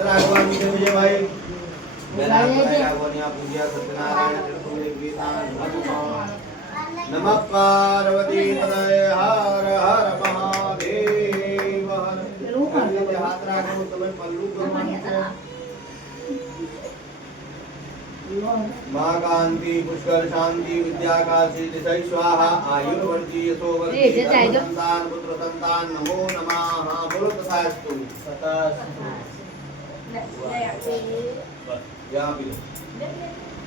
राघवानी से विजय भाई बेला राघवानी आप पूज्य सत्यनारायण त्रिपुरी गीता नमः पार्वती तनय हर हर महादेव हर हाथ राखो તમે પલ્લુ કરવાનું છે मां कांति पुष्कर शांति विद्या काशी दिशै स्वाहा आयुर्वर्ती यशो वर्ती संतान पुत्र संतान नमो नमः बोलो तथास्तु यहाँ भी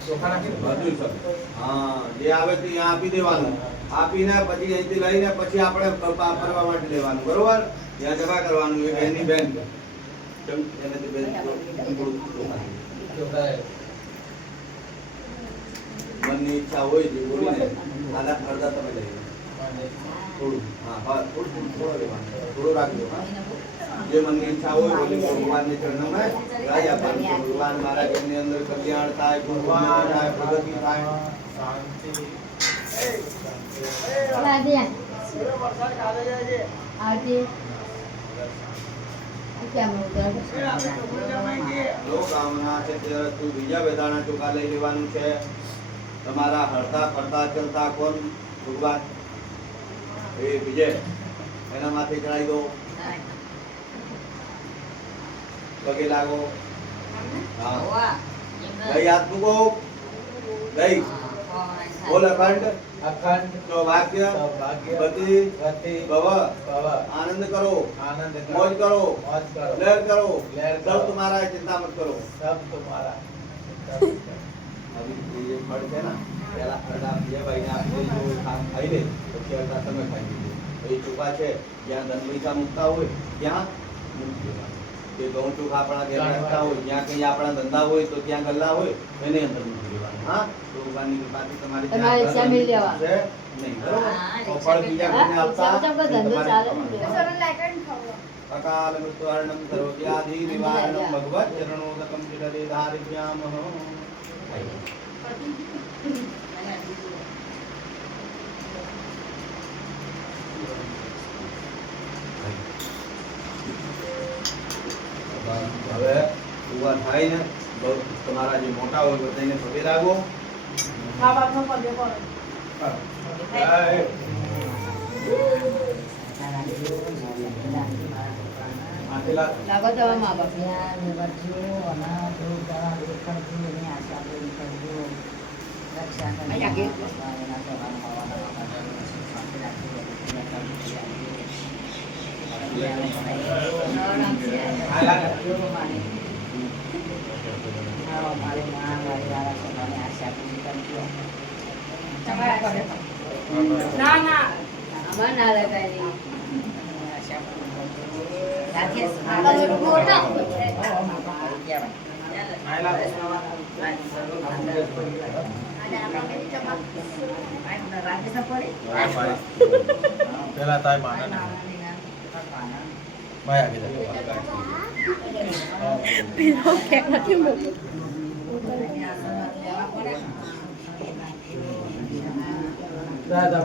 ચોખા નાખી બધું સર હા જે આવે તે यहाँ આપી દેવાનું આપીને પછી અહીંથી લઈને પછી આપણે ફરવા માટે લેવાનું બરોબર ત્યાં જમા કરવાનું એ બેનની બેન એનાથી બેન મનની ઈચ્છા હોય જે બોલીને આધા અડધા તમે લઈ થોડું હા બસ થોડું લેવાનું થોડું રાખજો હા જે મનની ઈચ્છા હોય બોલી ભગવાનની ચરણોમાં ગાઈ આપવાનું ભગવાન મારા ઘરની અંદર કલ્યાણ થાય ભગવાન થાય પ્રગતિ થાય શાંતિ કામના છે તું બીજા બધાના ચોખા લઈ લેવાનું છે તમારા હરતા ફરતા ચલતા કોણ ભગવાન એ વિજય એના માથે ચડાવી દો પગે લાગો હા દઈ હાથ મૂકો દઈ બોલ અખંડ સૌભાગ્ય બધી ભવ આનંદ કરો મોજ કરો લહેર કરો સબ तुम्हारा चिंता मत करो सब तुम्हारा अभी ये फल है ना पहला अरदा ये भाई ने आपने जो काम खाई ले પછી અરદા તમે ખાઈ લીધું એ ચોખા છે જ્યાં દંડવીકા મુકતા હોય ત્યાં મૂકી દેવાનું કે ઘઉં ચોખા આપણા ઘરે રાખતા હોય જ્યાં કંઈ આપણા ધંધા હોય તો ત્યાં ગલ્લા હોય એને અંદર મૂકી દેવાનું હા તો ભગવાનની કૃપાથી તમારી શામિલ લેવા છે નહીં બરોબર તો ફળ બીજા કોઈને આપતા ધંધો ચાલે અકાલ મૃત્યુર્ણમ કરોતિ આદિ નિવારણમ ભગવત ચરણોદકમ ચિરદે ધારિભ્યામઃ હવે ઉભા થાય ને તમારા જે મોટા હોય બધાને પગે લાગો મા બાપનો પગે પડો લાગો તો મા બાપ રક્ષા ના ના અમાર ના લગાય પેલા તાય માના ભાઈ આગે પેલો કેમ નથી મોકો દાદા